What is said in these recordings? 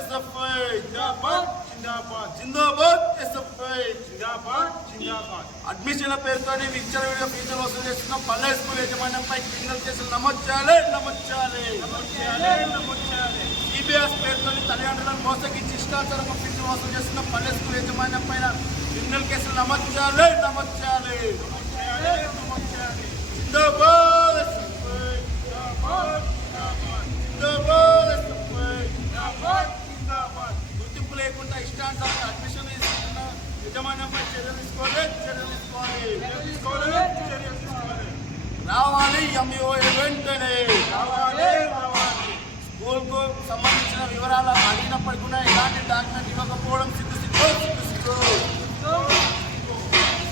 SFI జిందాబాద్ జిందాబాద్ జిందాబాద్ SFI జిందాబాద్ జిందాబాద్. అడ్మిషన్ల పేరుతో విచ్చలవిడిగా ఫీజులు వసూలు చేస్తున్న పల్లె స్కూల్ యాజమాన్యంపై క్రిమినల్ కేసులు నమోదు చేయాలి నమోదు చేయాలి నమోదు చేయాలి నమోదు చేయాలి. సిబిఎస్ పేరుతో తల్లిదండ్రులను మోసగించి ఇష్టాచారంగా ఫీజులు వసూలు చేస్తున్న పల్లె స్కూల్ యాజమాన్యం పైన క్రిమినల్ కేసులు నమోదు చేయాలి నమోదు చేయాలి నమోదు చేయాలి నమోదు చేయాలి. జిందాబాద్ ఎస్ఎఫ్ఐ జిందాబాద్ జిందాబాద్ ఎస్ఎఫ్ఐ జిందాబాద్ జిందాబాద్. గుర్తింపు లేకుండా ఇష్టాంతాలను అడ్మిషన్ తీసుకున్న యజమాన్యంపై చర్యలు తీసుకోవాలి చర్యలు తీసుకోవాలి చర్యలు తీసుకోవాలి చర్యలు తీసుకోవాలి. రావాలి ఎంఈఓ వెంటనే రావాలి రావాలి. స్కూల్కు సంబంధించిన వివరాలు అడిగినప్పటికీ కూడా ఎలాంటి డాక్యుమెంట్ ఇవ్వకపోవడం సిగ్గు సిగ్గు సిగ్గు సిగ్గు.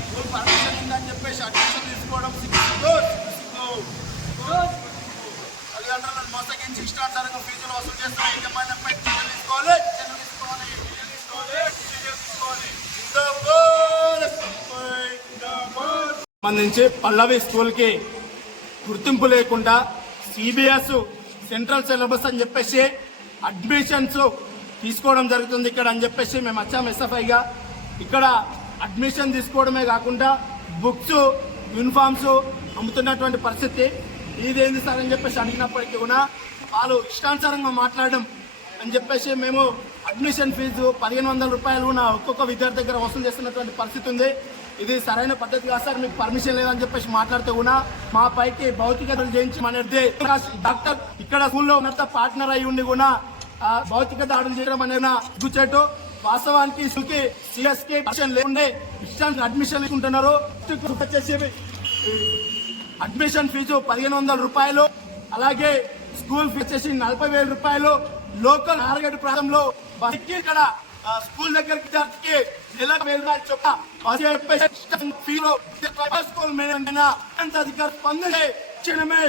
స్కూల్ పర్మిషన్ ఉందని చెప్పేసి అడ్మిషన్ తీసుకోవడం సిగ్గు సిగ్గు సిగ్గు సిగ్గు. తల్లిదండ్రులను మోసగించి ఇష్టానుసారంగా ఫీజులు వసూలు చేస్తున్న యజమాన్యంపై చర్యలు తీసుకోవాలి చర్యలు తీసుకోవాలి చర్యలు తీసుకోవాలి చర్యలు తీసుకోవాలి. సంబంధించి పల్లవి స్కూల్ కి గుర్తింపు లేకుండా సిబిఎస్ సెంట్రల్ సిలబస్ అని చెప్పేసి అడ్మిషన్స్ తీసుకోవడం జరుగుతుంది ఇక్కడ అని చెప్పేసి మేము వచ్చాము ఎస్ఎఫ్ఐగా. ఇక్కడ అడ్మిషన్ తీసుకోవడమే కాకుండా బుక్స్ యూనిఫామ్స్ అమ్ముతున్నటువంటి పరిస్థితి. ఇదేంది సార్ అని చెప్పేసి అడిగినప్పటికీ కూడా వాళ్ళు ఇష్టానుసారంగా మాట్లాడడం అని చెప్పేసి మేము అడ్మిషన్ ఫీజు 1500 రూపాయలు కూడా ఒక్కొక్క విద్యార్థి దగ్గర వసూలు చేస్తున్నటువంటి పరిస్థితి ఉంది. ఇది సరైన పద్ధతి కాదు సార్, మీకు పర్మిషన్ లేదని చెప్పేసి మాట్లాడితే కూడా మా పైకి భౌతికతలు చేయించమనేది డాక్టర్ ఇక్కడ స్కూల్లో ఉన్నత పార్ట్నర్ అయి ఉండి కూడా భౌతిక దాడులు చేయడం అనేది గుచ్చేటు. వాస్తవానికి సిఎస్కి లేకుండే ఇష్టానికి అడ్మిషన్ తీసుకుంటున్నారు. అడ్మిషన్ ఫీజు 1500 రూపాయలు, అలాగే స్కూల్ ఫీజు వచ్చేసి 40,000 రూపాయలు. లోకల్ ఆరగడ్డ ప్రాంతంలో ఇక్కడ స్కూల్ దగ్గర విద్యార్థికి నెలకు 1000 రూపాయలు చొప్పున ఫీజు స్కూల్ అధికారులు స్పందించి క్షణమే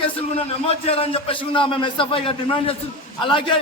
కేసులు కూడా నమోదు చేయాలని చెప్పేసి కూడా మేము ఎస్ఎఫ్ఐ గా డిమాండ్ చేస్తున్నాం. అలాగే